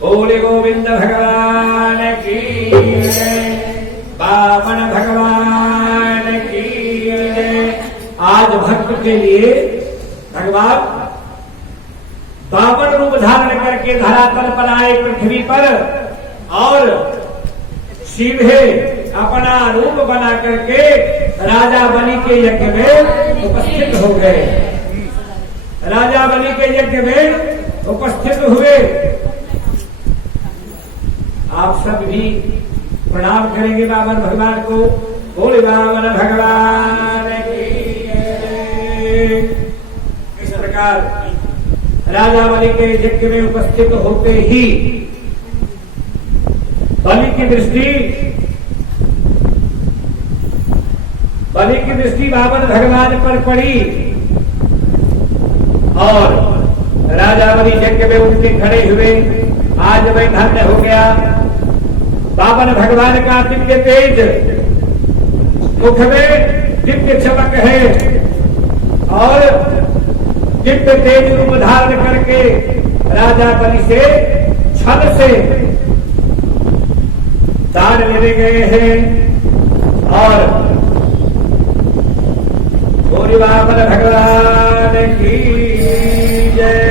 बोले गोविंद भगवान की जय, वामन भगवान की जय। आज भक्त के लिए भगवान वामन रूप धारण करके धरातल पर आए पृथ्वी पर और सीधे अपना रूप बना करके राजा बलि के यज्ञ में उपस्थित हो गए। राजा बलि के यज्ञ में उपस्थित हुए। आप सब भी प्रणाम करेंगे वामन भगवान को। बोले वामन भगवान की जय। इस प्रकार राजा बलि के यज्ञ में उपस्थित होते ही बलि की दृष्टि वामन भगवान पर पड़ी और राजा बलि यज्ञ में उठ के खड़े हुए। आज मैं धन्य हो गया। वामन भगवान का दिव्य तेज, मुख में दिव्य चमक है और दिव्य तेज रूप धारण करके राजा बलि से छल से दान लेने गए हैं। और बोले वामन भगवान की जय।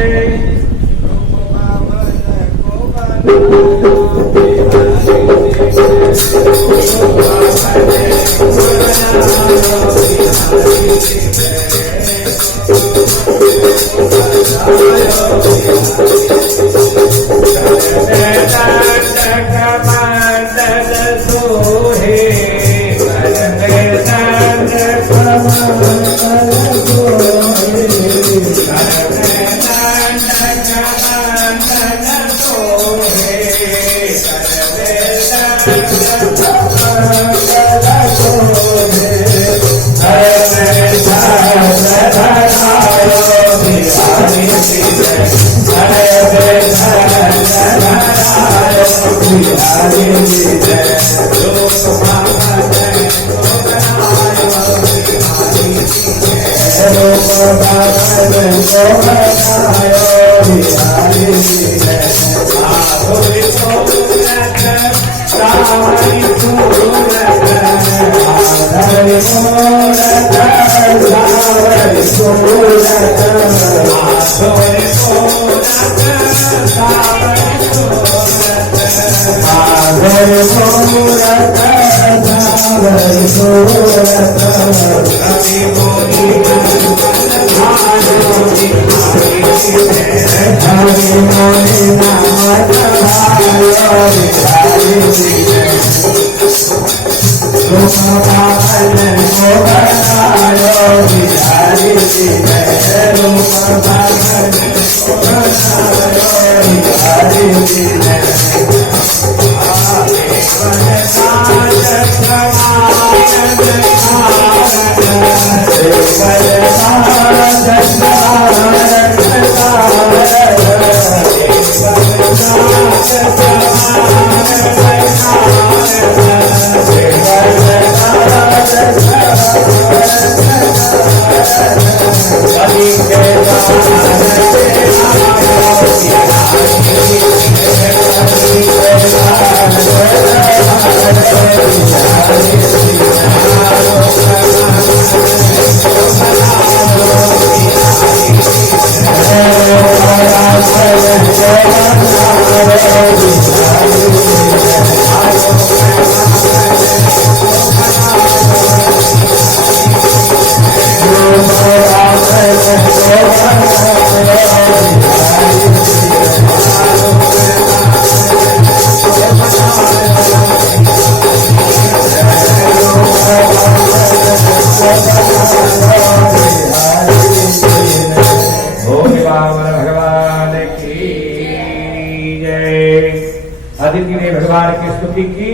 अदिति ने भगवान की स्तुति की।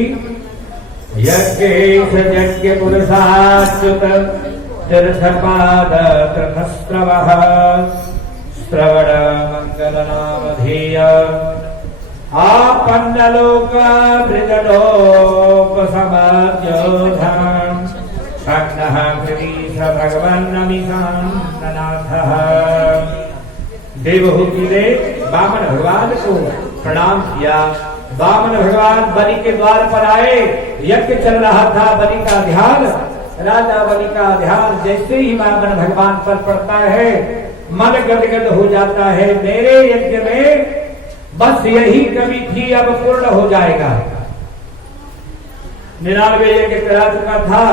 यज्ञेश यज्ञ पुरुषाच्युत तीर्थपाद कृतस्त्रवः श्रवण मंगल नामधेय आपन्नलोक बृजलोक समाज्योधान शक्नः कृति भगवान नमिकाननाथः। देवहूति ने वामन भगवान को प्रणाम किया। वामन भगवान बलि के द्वार पर आए। यज्ञ चल रहा था, बलि का ध्यान, राजा बलि का ध्यान जैसे ही वामन भगवान पर पड़ता है मन गदगद हो जाता है। मेरे यज्ञ में बस यही कमी थी, अब पूर्ण हो जाएगा। 99 यज्ञ करा चुका था,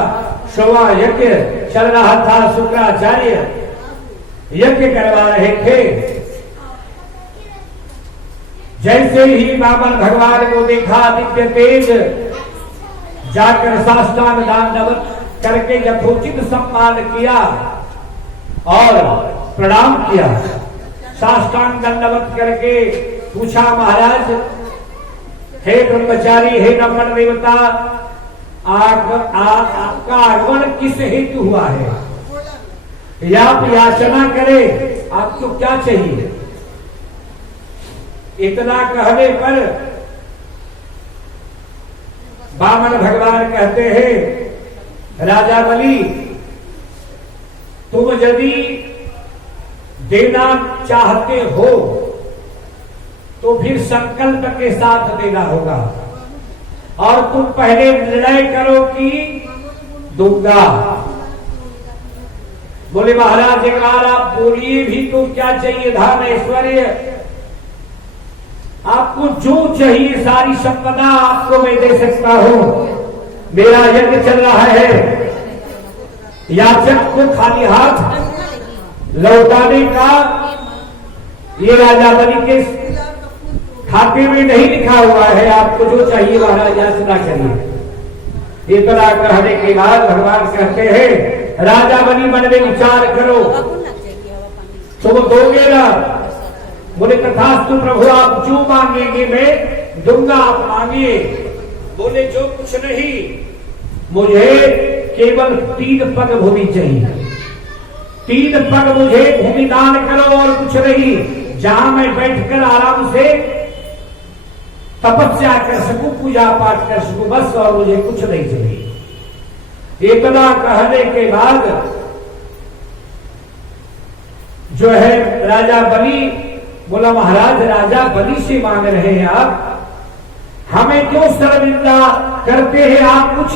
100वां यज्ञ चल रहा था। शुक्राचार्य यज्ञ करवा रहे थे। जैसे ही वामन भगवान को देखा दिव्य तेज, जाकर साष्टांग दंडवत करके यथोचित सम्मान किया और प्रणाम किया। साष्टांग दंडवत करके पूछा, महाराज हे ब्रह्मचारी, हे नमन देवता, आपका आगमन किस हेतु हुआ है? या आप याचना करे, आपको क्या चाहिए? इतना कहने पर वामन भगवान कहते हैं, राजा बलि, तुम यदि देना चाहते हो तो फिर संकल्प के साथ देना होगा, और तुम पहले निर्णय करो कि दूंगा। बोले महाराज एक बार आप बोलिए भी तो, क्या चाहिए? धन ऐश्वर्य, आपको जो चाहिए सारी संपदा आपको मैं दे सकता हूं। मेरा यज्ञ चल रहा है, याचक को खाली हाथ लौटाने का ये राजा बलि के खाते में नहीं लिखा हुआ है। आपको जो चाहिए महाराज याचना करिए। इतना कहने के बाद भगवान कहते हैं, राजा बलि मन में विचार करो, तुम दोगे ना? बोले तथास्तु प्रभु, आप जो मांगेंगे मैं दूंगा, आप मांगिए। बोले जो कुछ नहीं, मुझे केवल 3 पग भूमि चाहिए। 3 पग मुझे भूमि दान करो और कुछ नहीं, जहां मैं बैठकर आराम से तपस्या कर सकूं, पूजा पाठ कर सकूं, बस, और मुझे कुछ नहीं चाहिए। इतना कहने के बाद जो है राजा बलि बोला, महाराज राजा बलि से मांग रहे हैं आप, हमें क्यों शर्मिंदा करते हैं? आप कुछ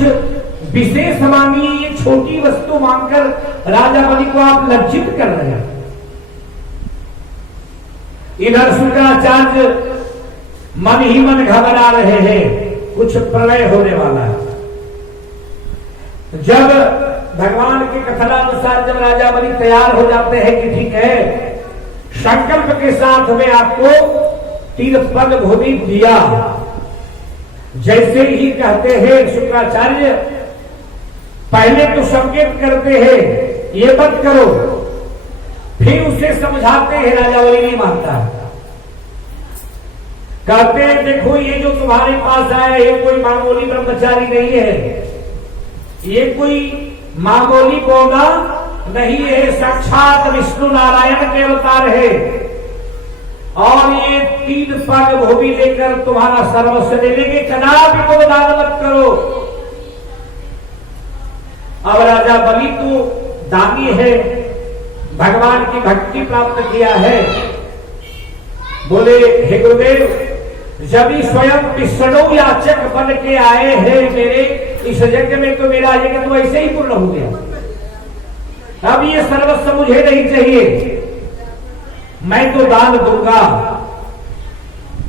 विशेष मांगिए, ये छोटी वस्तु मांगकर राजा बलि को आप लज्जित कर रहे हैं। इधर शुक्राचार्य मन ही मन घबरा रहे हैं, कुछ प्रलय होने वाला है। जब भगवान के कथनानुसार जब राजा बलि तैयार हो जाते हैं कि ठीक है, संकल्प के साथ में आपको 3 पग भूमि दिया, जैसे ही कहते हैं शुक्राचार्य पहले तो संकेत करते हैं ये मत करो, फिर उसे समझाते हैं, राजा बलि नहीं मानता है। कहते हैं देखो ये जो तुम्हारे पास आया ये कोई मामूली ब्रह्मचारी नहीं है, ये कोई मामूली पौधा नहीं है, साक्षात विष्णु नारायण के अवतार है, और ये 3 पग भूमि लेकर तुम्हारा सर्वस्व ले लेंगे, कदापि को दान मत करो। अब राजा बलि तो दानी है, भगवान की भक्ति प्राप्त किया है। बोले हे गुरुदेव, जब स्वयं विष्णु याचक बन के आए हैं मेरे इस यज्ञ में, तो मेरा यज्ञ तो ऐसे ही पूर्ण हो गया। अब ये सर्वस्व मुझे नहीं चाहिए, मैं तो दान दूंगा।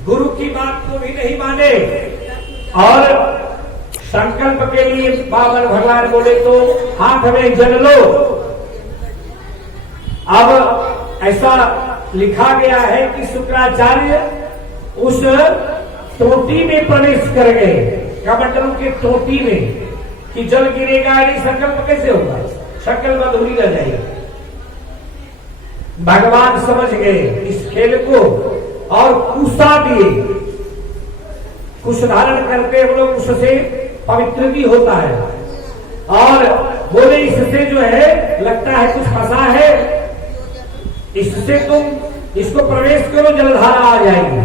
गुरु की बात को भी नहीं माने और संकल्प के लिए वामन भगवान बोले तो हाथ में जल लो। अब ऐसा लिखा गया है कि शुक्राचार्य उस टोटी में प्रवेश कर गए, कमंडलों के टोटी में, कि जल गिरेगा नहीं, संकल्प कैसे होगा, संकल्प अधूरी रह जाएगी। भगवान समझ गए इस खेल को और कुशा दिए। कुश धारण करते हम लोग, उससे पवित्र भी होता है, और बोले इससे जो है लगता है कुछ फंसा है, इससे तुम इसको प्रवेश करो, जलधारा आ जाएगी,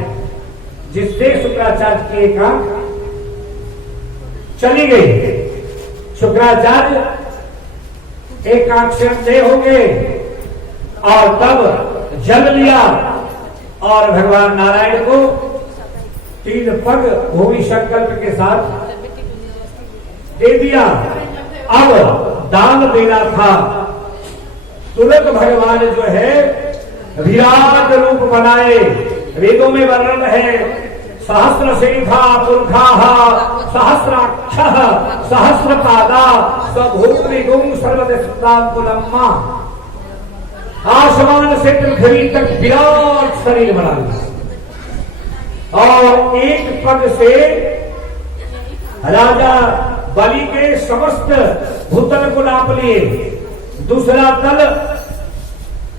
जिससे शुक्राचार्य की काम चली गई। शुक्राचार्य एक आंख से अंधे हो गए और तब जल लिया और भगवान नारायण को 3 पग भूमि संकल्प के साथ दे दिया। अब दान देना था, तुरंत भगवान जो है विराट रूप बनाए। वेदों में वर्णन है, सहस्र शीर्षा पुरुषा सहस्राक्ष सहस्रपादा स्वभूमिगुं सर्वदेशाकुलम्मा। आसमान से पृथ्वी तक विराट शरीर बना लिया और एक पग से राजा बलि के समस्त भूतल को नाप लिए, दूसरा तल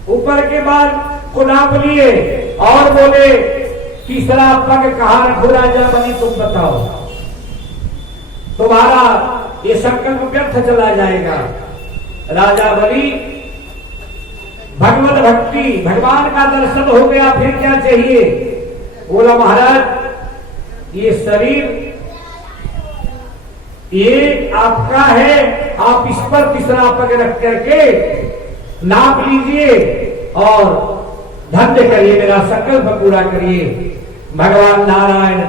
ऊपर के बाद को नाप लिए और बोले तीसरा पग कहां रखो राजा बलि, तुम बताओ, तुम्हारा ये संकल्प व्यर्थ चला जाएगा। राजा बलि भगवत भक्ति, भगवान का दर्शन हो गया, फिर क्या चाहिए? बोला महाराज ये शरीर ये आपका है, आप इस पर तीसरा पग रख करके नाप लीजिए और धन्य करिए, मेरा संकल्प पूरा करिए। भगवान नारायण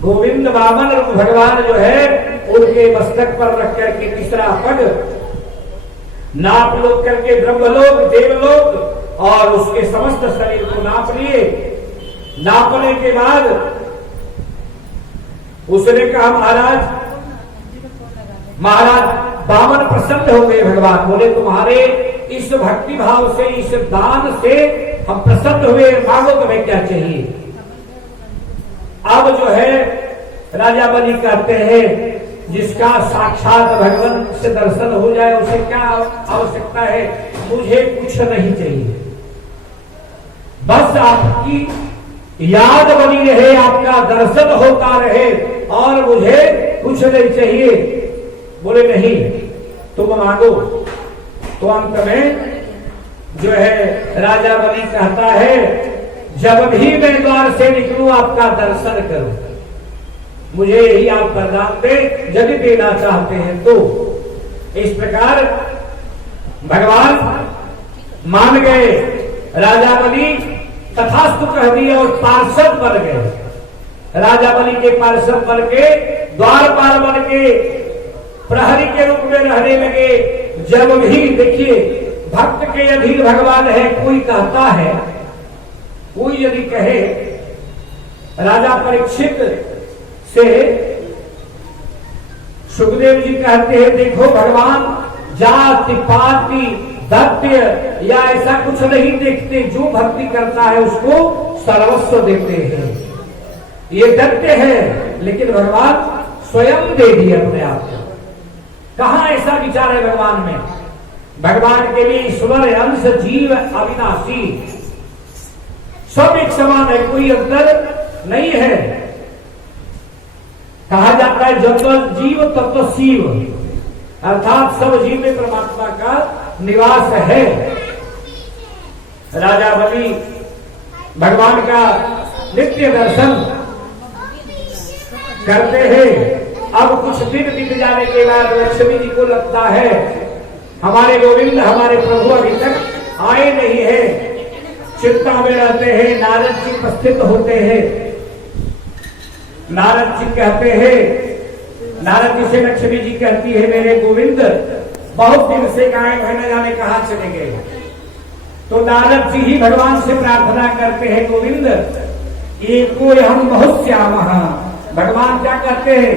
गोविंद वामन रूप भगवान जो है उनके मस्तक पर रख करके तीसरा पग नाप लोग करके ब्रह्मलोक देवलोक और उसके समस्त शरीर को नाप लिए। नापने के बाद उसने कहा महाराज वामन प्रसन्न हो गए। भगवान बोले तुम्हारे इस भक्ति भाव से, इस दान से हम प्रसन्न हुए, मांगो तुम्हें क्या चाहिए। अब जो है राजा बलि कहते हैं जिसका साक्षात भगवान से दर्शन हो जाए उसे क्या आवश्यकता है, मुझे कुछ नहीं चाहिए, बस आपकी याद बनी रहे, आपका दर्शन होता रहे और मुझे कुछ नहीं चाहिए। बोले नहीं तुम मांगो। तो अंत में जो है राजा बलि कहता है जब भी मैं द्वार से निकलूं आपका दर्शन करूं, मुझे यही आप वरदान दे, यदि देना चाहते हैं तो। इस प्रकार भगवान मान गए। राजा बलि तथास्तु कह दिए और पार्षद बन गए। राजा बलि के पार्षद बन के, द्वारपाल बन के, प्रहरी के रूप में रहने लगे। जब भी देखिए भक्त के अधीन भगवान है, कोई कहता है, कोई यदि कहे, राजा परीक्षित से सुखदेव जी कहते हैं देखो भगवान जाति पाति दत्य या ऐसा कुछ नहीं देखते, जो भक्ति करता है उसको सर्वस्व देते हैं। ये दत्य है लेकिन भगवान स्वयं दे दिए अपने आप को। कहां ऐसा विचार है भगवान में? भगवान के लिए ईश्वर अंश जीव अविनाशी, सब एक समान है, कोई अंतर नहीं है। कहा जाता है जब जीव तब तो शिव, अर्थात सब जीव में परमात्मा का निवास है। राजा बलि भगवान का नित्य दर्शन करते हैं। अब कुछ दिन बीत जाने के बाद लक्ष्मी जी को लगता है हमारे गोविंद, हमारे प्रभु अभी तक आए नहीं है, चिंता में रहते हैं। नारद जी उपस्थित होते हैं। नारद जी कहते हैं, नारद जी से लक्ष्मी जी कहती है मेरे गोविंद बहुत दिन से गायब है, न जाने कहां चले गए। तो नारद जी ही भगवान से प्रार्थना करते हैं गोविंद एको हम बहुत श्याम। भगवान क्या कहते हैं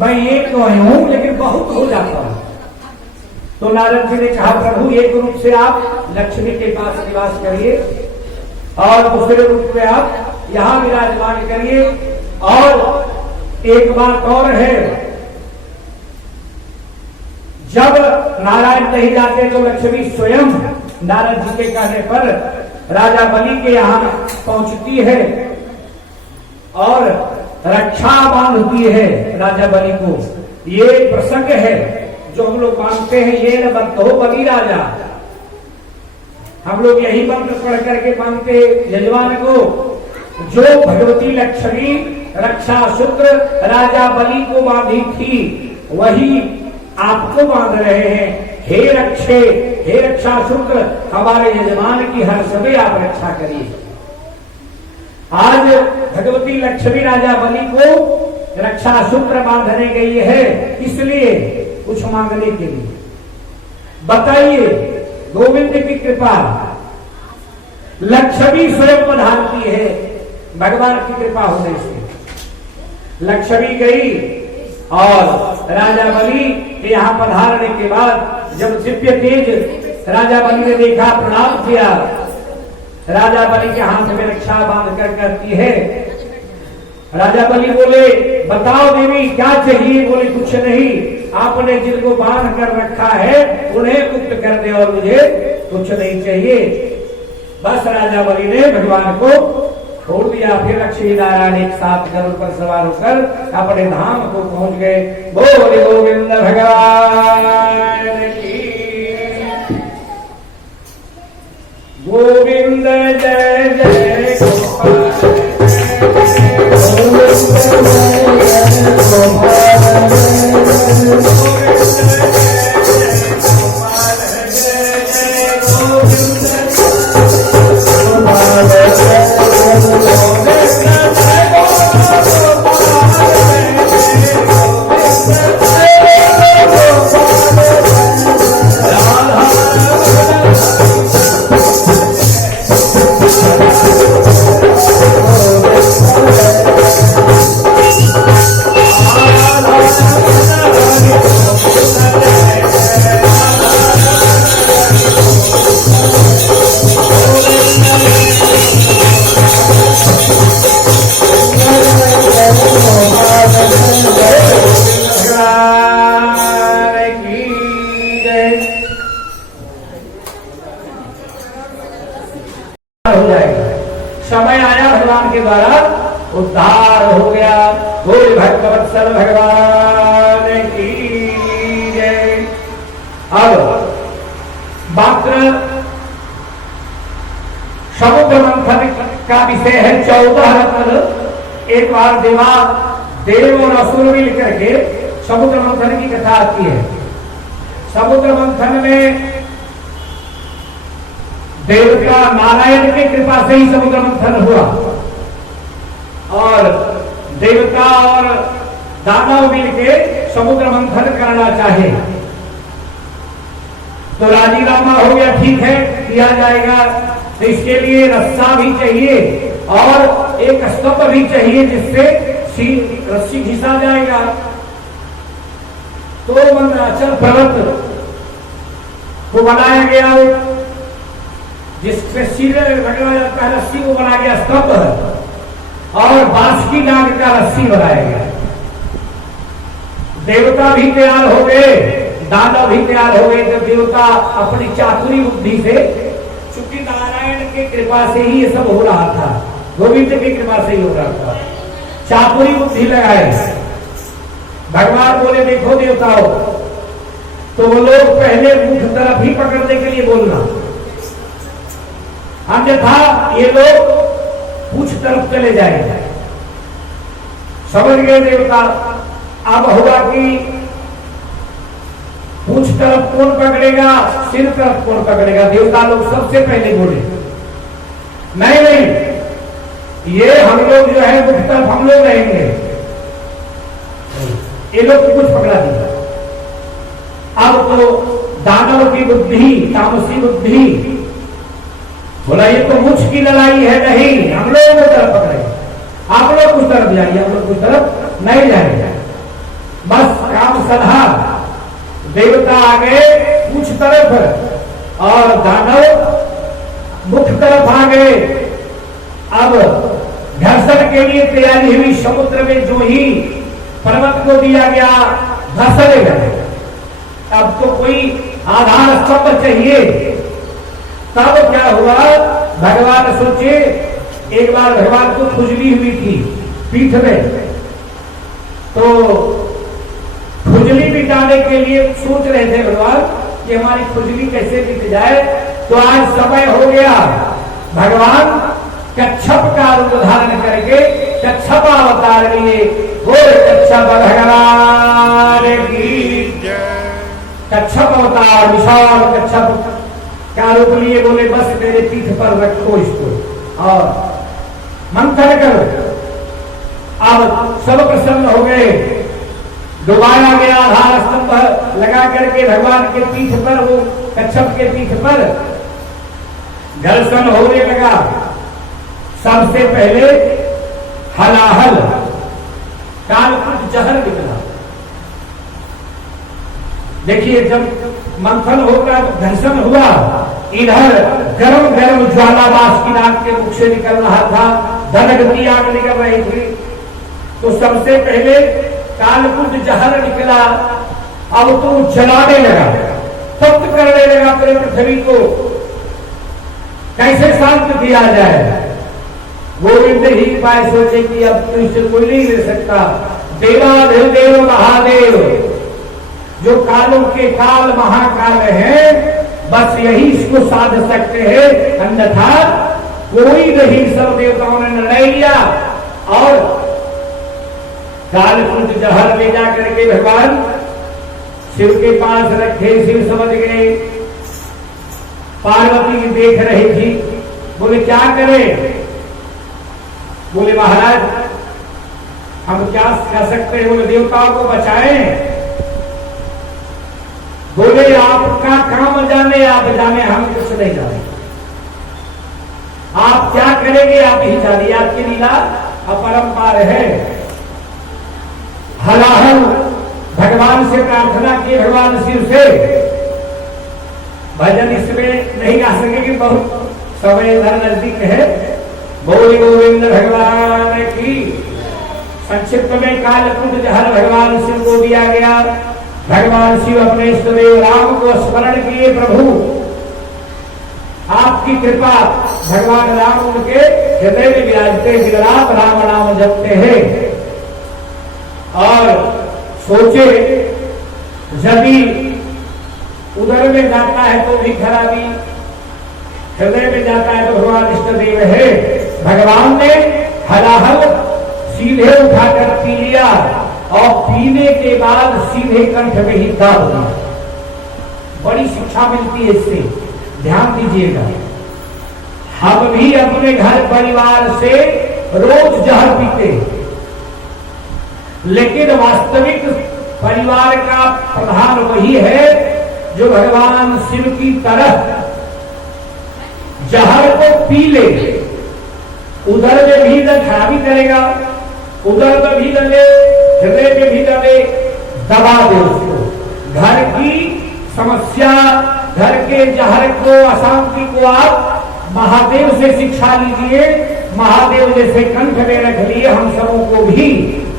मैं एक तो हूं लेकिन बहुत हो जाता हूं। तो नारद जी ने कहा प्रभु एक रूप से आप लक्ष्मी के पास निवास करिए और दूसरे रूप में आप यहां विराजमान करिए। और एक बात और है, जब नारायण नहीं जाते तो लक्ष्मी स्वयं नारद जी के कहने पर राजा बलि के यहां पहुंचती है और रक्षा बांधती है राजा बलि को। ये प्रसंग है जो हम लोग मानते हैं, ये न बंधो बलि राजा। हम लोग यही मंत्र पढ़ करके मानते यजमान को, जो भगवती लक्ष्मी रक्षा सूत्र राजा बलि को बांधी थी वही आपको बांध रहे हैं। हे रक्षे, हे रक्षा शुक्र, हमारे यजमान की हर समय आप रक्षा करिए। आज भगवती लक्ष्मी राजा बलि को रक्षा सूत्र बांधने गई है, इसलिए कुछ मांगने के लिए। बताइए, गोविंद की कृपा, लक्ष्मी स्वयं पधारती है भगवान की कृपा होने से। लक्ष्मी गई और राजा बलि यहाँ पधारने के बाद जब दिव्य तेज राजा बलि ने देखा, प्रणाम किया, राजा बलि के हाथ में रक्षा बांध कर करती है। राजा बलि बोले, बताओ देवी क्या चाहिए? बोले कुछ नहीं, आपने जिनको बांध कर रखा है उन्हें मुक्त कर दे और मुझे कुछ नहीं चाहिए। बस राजा बलि ने भगवान को छोड़ दिया। फिर लक्ष्मी नारायण एक साथ गरुड़ पर सवार होकर अपने धाम को पहुंच गए। बोले गोविंद भगवान की, गोविंद जय जय गोपाल, समय आया भगवान के द्वारा उद्धार हो गया। बोल भक्तवत्सल भगवान की जय। अब मात्र समुद्र मंथन का विषय है 14 रत्न। एक बार देव और असुर मिल करके समुद्र मंथन की कथा आती है। समुद्र मंथन में देवता नारायण की कृपा से ही समुद्र मंथन हुआ और देवता और दानव मिलके समुद्र मंथन करना चाहे तो राजीनामा हो गया, ठीक है किया जाएगा। तो इसके लिए रस्सा भी चाहिए और एक स्तंभ भी चाहिए जिससे रस्सी घिसा जाएगा। तो मंदराचल पर्वत को बनाया गया, जिससे सिर रगड़ा जाता है, रस्सी को बनाया गया स्तंभ और बांस की डांग का रस्सी बनाया गया। देवता भी तैयार हो गए, दानव भी तैयार हो गए। जब देवता अपनी चातुरी बुद्धि से, चूंकि नारायण की कृपा से ही ये सब हो रहा था, गोविंद की कृपा से ही हो रहा था, चातुरी बुद्धि लगाए। भगवान बोले देखो देवताओं, तो वो लोग पहले मुख तरफ ही पकड़ने के लिए बोलना, अन्यथा ये लोग पूछ तरफ चले जाएंगे। समझ गए देवता। अब हुआ कि पूछ तरफ कौन पकड़ेगा, सिर तरफ कौन पकड़ेगा? देवता लोग सबसे पहले बोले नहीं, ये हम लोग जो है मुख तरफ हम लोग रहेंगे। ये लोग कुछ पकड़ा दिया। अब तो दानव की बुद्धि, तामसी बुद्धि बोला ये तो मुझ की लड़ाई है, नहीं हम लोग को तरफ पकड़े, आप लोग कुछ तरफ जाइए, हम लोग कुछ तरफ नहीं जाएंगे। बस काम सधा। देवता आ गए पूछ तरफ और दानव मुख तरफ आ गए। अब घर्षण के लिए तैयारी हुई। समुद्र में जो ही पर्वत को दिया गया धंसने गए। अब तो कोई आधार स्तंभ चाहिए। तब क्या हुआ, भगवान सोचे, एक बार भगवान को खुजली हुई थी पीठ में, तो खुजली मिटाने के लिए सोच रहे थे भगवान कि हमारी खुजली कैसे मिट जाए। तो आज समय हो गया, भगवान कच्छप का रूप धारण करके कच्छप अवतार लिए। बोल कच्छप भगवान की जय। कच्छप अवतार, विशाल कच्छप क्या रूप लिए, बोले बस मेरे पीठ पर रखो इसको और मंथन करो। अब सब प्रसन्न हो गए, डुबाया गया, आधार स्तंभ लगा करके भगवान के पीठ पर, वो कच्छप के पीठ पर घर्षण होने लगा। सबसे पहले हलाहल कालकुट जहर निकला। देखिए जब मंथन होगा तो घर्षण हुआ, इधर गरम गरम ज्वाला बाष्पीनाथ के मुख से निकल रहा था, धनकती आग निकल रही थी। तो सबसे पहले कालकुट जहर निकला। अब तो जलाने लगा, तप्त करने लगा पूरे पृथ्वी को। कैसे शांत किया जाए? गोविंद ही उपाय सोचे कि अब तो इसे कोई नहीं ले सकता। देवाधिदेव महादेव जो कालों के काल महाकाल है, बस यही इसको साध सकते हैं, अन्यथा कोई नहीं। सब देवताओं ने निर्णय लिया और कालकुट जहर ले जा करके भगवान शिव के पास रखे। शिव समझ गए, पार्वती देख रही थी, बोले क्या करें? बोले महाराज हम क्या कर सकते हैं? बोले देवताओं को बचाएं। बोले आपका काम जाने, आप जाने, हम कुछ नहीं जाने। आप क्या करेंगे आप ही जानिए, आपकी लीला अपरंपार है। हलाहल भगवान से प्रार्थना की, भगवान शिव से। भजन इसमें नहीं गा सकेंगे, बहुत समय इधर नजदीक है। बोले गोविंद भगवान की। संक्षिप्त में कालकुट जहर भगवान शिव को दिया गया। भगवान शिव अपने इष्टदेव राम को स्मरण किए। प्रभु आपकी कृपा, भगवान राम उनके हृदय में विराजते, दिन रात राम नाम जपते हैं। और सोचे यदि उदर में जाता है तो भी खराबी, हृदय में जाता है तो भगवान इष्टदेव है। भगवान ने हलाहल सीधे उठाकर पी लिया और पीने के बाद सीधे कंठ में ही दाब दिया। बड़ी शिक्षा मिलती है इससे, ध्यान दीजिएगा। हम भी अपने घर परिवार से रोज जहर पीते, लेकिन वास्तविक परिवार का प्रधान वही है जो भगवान शिव की तरह जहर को पी ले। उधर में भी खराबी करेगा, उधर में भी लगे, हृदय में भी लगे, दबा दे उसको। घर की समस्या, घर के जहर को, अशांति को आप महादेव से शिक्षा लीजिए। महादेव जैसे कंठ में रख लिए, हम सबों को भी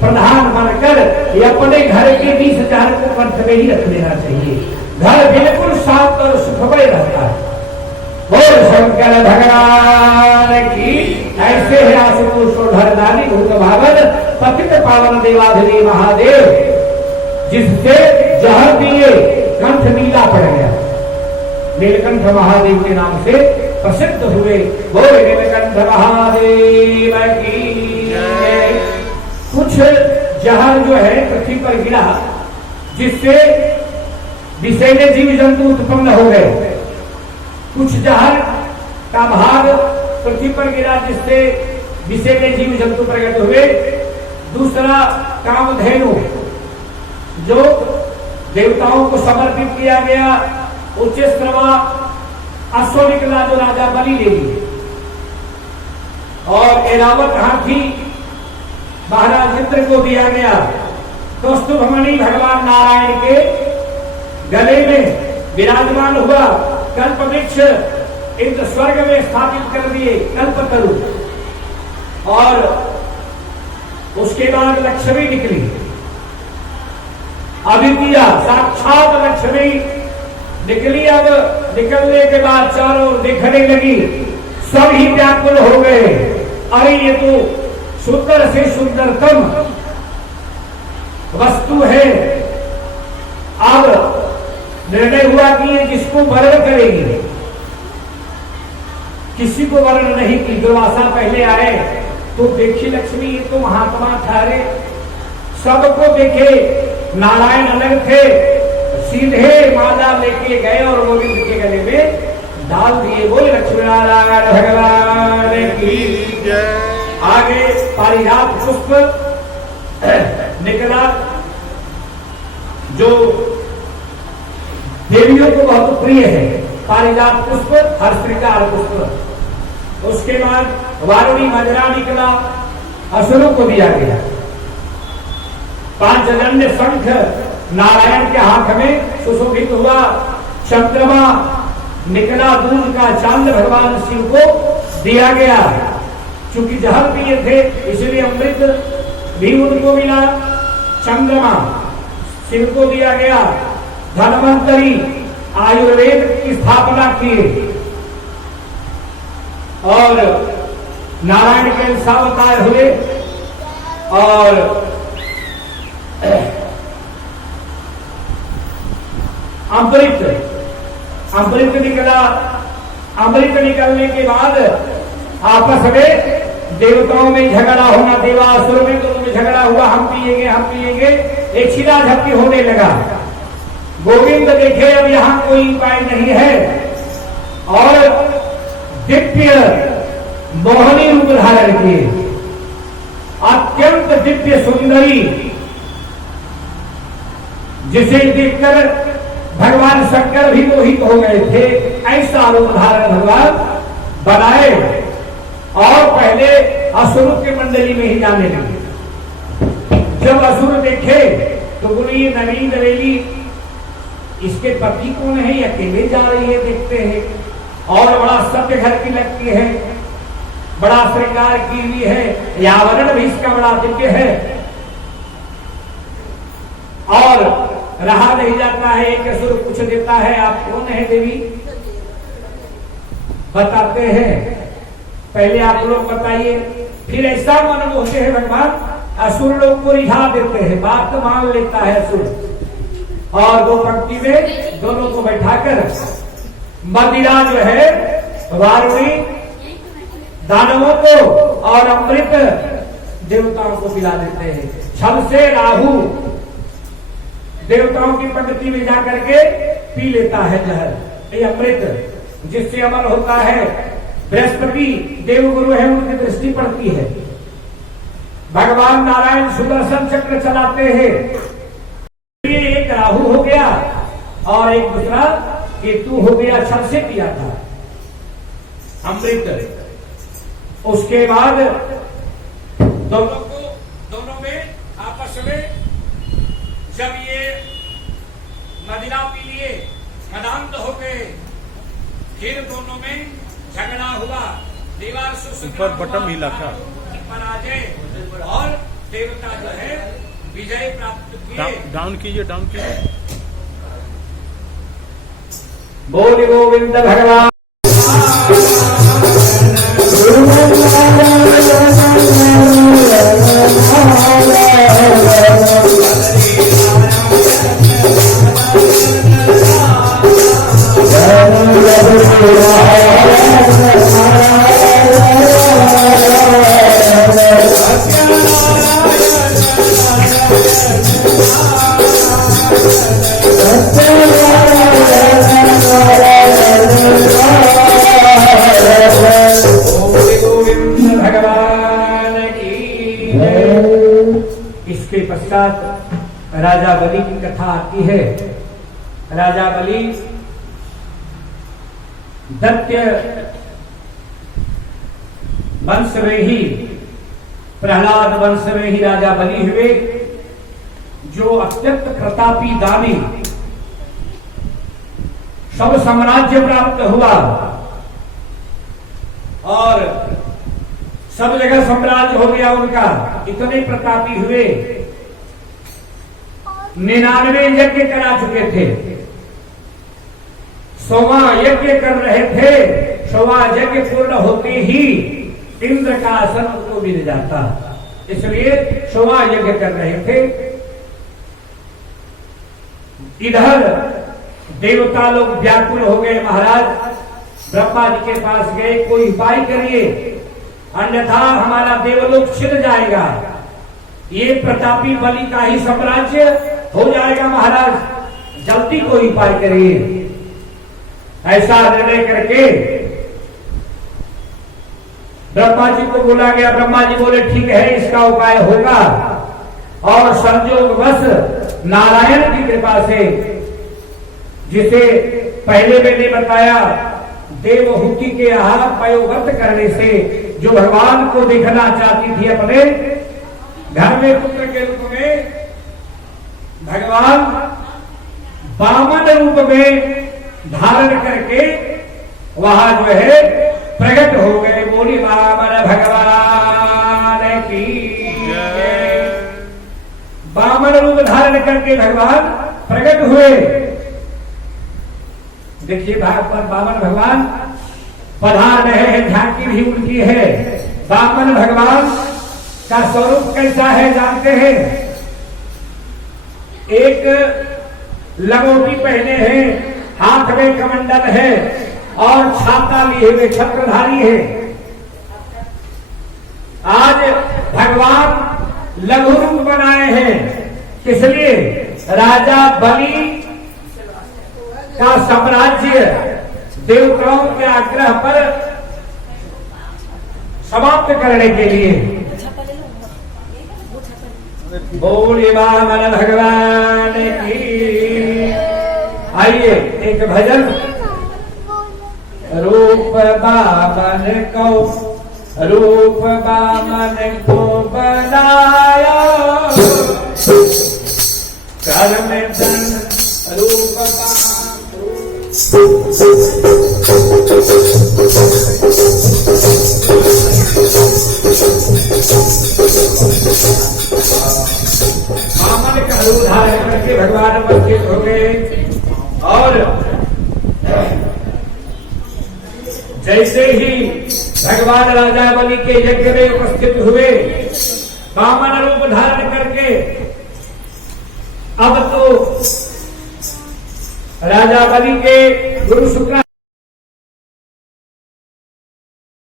प्रधान बनकर अपने घर के बीच जहर को कंठ में ही रख लेना चाहिए। घर बिल्कुल शांत और सुखमय रहता है। बोल शंकर भगवान की। ऐसे है आशुतोष धरदानी भूत भावन पतित पावन देवाधिदेव महादेव, जिससे जहर दिए कंठ नीला पड़ गया। नीलकंठ महादेव के नाम से प्रसिद्ध हुए। बोल नीलकंठ महादेव की। कुछ जहर जो है पृथ्वी पर गिरा, जिससे विषैले जीव जंतु उत्पन्न हो गए। कुछ जहर का भाग पृथ्वी पर गिरा, जिससे विषैले जीव जंतु प्रकट हुए। दूसरा कामधेनु, जो देवताओं को समर्पित किया गया। उच्चस्रवा अश्व निकला, जो राजा बलि ले लिए। और एरावत हाथी महाराज इंद्र को दिया गया। कौस्तुभमणि भगवान नारायण के गले में विराजमान हुआ। कल्प वृक्ष इंद्र स्वर्ग में स्थापित कर दिए, कल्पतरु। और उसके बाद लक्ष्मी निकली, अदितिया साक्षात लक्ष्मी निकली। अब निकलने के बाद चारों देखने लगी, सब ही व्याकुल हो गए। अरे ये तो सुंदर से सुंदरतम वस्तु है। अब निर्णय हुआ कि ये जिसको वर्ण करेगी, किसी को वर्ण नहीं की। दुर्वासा पहले आए तो देखी लक्ष्मी, ये तो महात्मा ठहरे। सबको देखे, नारायण अलग थे, सीधे माला लेके गए और गोविंद के गले में डाल दिए। बोले लक्ष्मीनारायण भगवान की जय। आगे पारिजात पुष्प निकला जो देवियों को बहुत प्रिय है, पारिजात पुष्प, हर्षिकार पुष्प। उसके बाद वारुणी मजरा निकला, असुरों को दिया गया। पांचजन्य शंख नारायण के हाथ में सुशोभित हुआ। चंद्रमा निकला, दूध का चांद भगवान शिव को दिया गया। चूंकि जहर पिए थे इसलिए अमृत भी उनको मिला। चंद्रमा शिव को दिया गया। धन्वंतरी आयुर्वेद की स्थापना की और नारायण के अवतार हुए और अमृत निकला। अमृत निकलने के बाद आपस में देवताओं में झगड़ा होना, देवासुर में दोनों में झगड़ा हुआ, हम पिएंगे। एक छिला झपकी होने लगा। गोविंद देखे अब यहां कोई उपाय नहीं है और दिव्य मोहनी रूप धारण किए। अत्यंत दिव्य सुंदरी जिसे देखकर भगवान शंकर भी मोहित हो गए थे, ऐसा रूप धारण भगवान बनाए और पहले असुर की मंडली में ही जाने लगे। जब असुर देखे तो बोले ये नवीन नवेली, इसके पति कौन है, अकेले जा रही है, देखते हैं और बड़ा सभ्य घर की लगती है, बड़ा श्रृंगार की हुई है, आवरण भी इसका बड़ा दिव्य है और रहा नहीं जाता है। एक असुर पूछ देता है आप कौन है देवी, बताते हैं पहले आप लोग बताइए। फिर ऐसा मन होते हैं भगवान, असुर लोग को रिझा देते हैं, बात मान लेता है असुर और दो पंक्ति में दोनों को बैठाकर मदिरा जो है वारुणी दानवों को और अमृत देवताओं को पिला देते हैं। छल से राहु देवताओं की पंक्ति में जाकर के पी लेता है जहर, ये अमृत, जिससे अमर होता है। बृहस्पति देवगुरु है, उनकी दृष्टि पड़ती है। भगवान नारायण सुदर्शन चक्र चलाते हैं। एक राहु हो गया और एक दूसरा केतु हो गया, छल से पिया था अमृत। उसके बाद दोनों में आपस में जब ये मदिरा पी लिए, मदांत हो गए, फिर दोनों में झगड़ा हुआ, दीवार से ऊपर बटन हिला था, पराजय और देवता जो है विजय प्राप्त किए। डाउन कीजिए, डाउन कीजिए। बोल गोविंद भगवान। इसके पश्चात राजा बलि की कथा आती है। राजा बलि दैत्य वंश में ही, प्रहलाद वंश में ही राजा बलि हुए, जो अत्यंत प्रतापी दानी, सब साम्राज्य प्राप्त हुआ और सब जगह साम्राज्य हो गया उनका। इतने प्रतापी हुए, 99 यज्ञ करा चुके थे, 100वां यज्ञ कर रहे थे। 100वां यज्ञ पूर्ण होते ही इंद्र का आसन उनको मिल जाता, इसलिए 100वां यज्ञ कर रहे थे। इधर देवता लोग व्याकुल हो गए, महाराज ब्रह्मा जी के पास गए, कोई उपाय करिए अन्यथा हमारा देवलोक छिद जाएगा, ये प्रतापी बलि का ही साम्राज्य हो जाएगा। महाराज जल्दी कोई उपाय करिए। ऐसा निर्णय करके ब्रह्मा जी को बोला गया। ब्रह्मा जी बोले ठीक है, इसका उपाय होगा। और संयोगवश नारायण की कृपा से, जिसे पहले मैंने बताया, देवहूति के यहाँ पयोव्रत करने से जो भगवान को देखना चाहती थी अपने घर में पुत्र के रूप में, भगवान वामन रूप में धारण करके वहां जो है प्रकट हो गए। बोली वामन भगवान की जय। वामन रूप धारण करके भगवान प्रकट हुए। देखिए वामन भगवान पधार रहे हैं, झांकी भी उनकी है। वामन भगवान का स्वरूप कैसा है जानते हैं? एक लंगोटी पहने हैं, हाथ में कमंडल है और छाता लिए हुए छत्रधारी है। आज भगवान लघु रूप बनाए हैं, किस लिए? राजा बलि का साम्राज्य देवताओं के आग्रह पर समाप्त करने के लिए। बोले वामन भगवान की। आइए एक भजन। रूप वामन को, रूप वामन को बनाया, कर्म धन रूप वामन का रूप धारण करके भगवान उपस्थित हो गए। और जैसे ही भगवान राजा बलि के यज्ञ में उपस्थित हुए, वामन रूप धारण करके, अब तो राजा बलि के गुरु शुक्र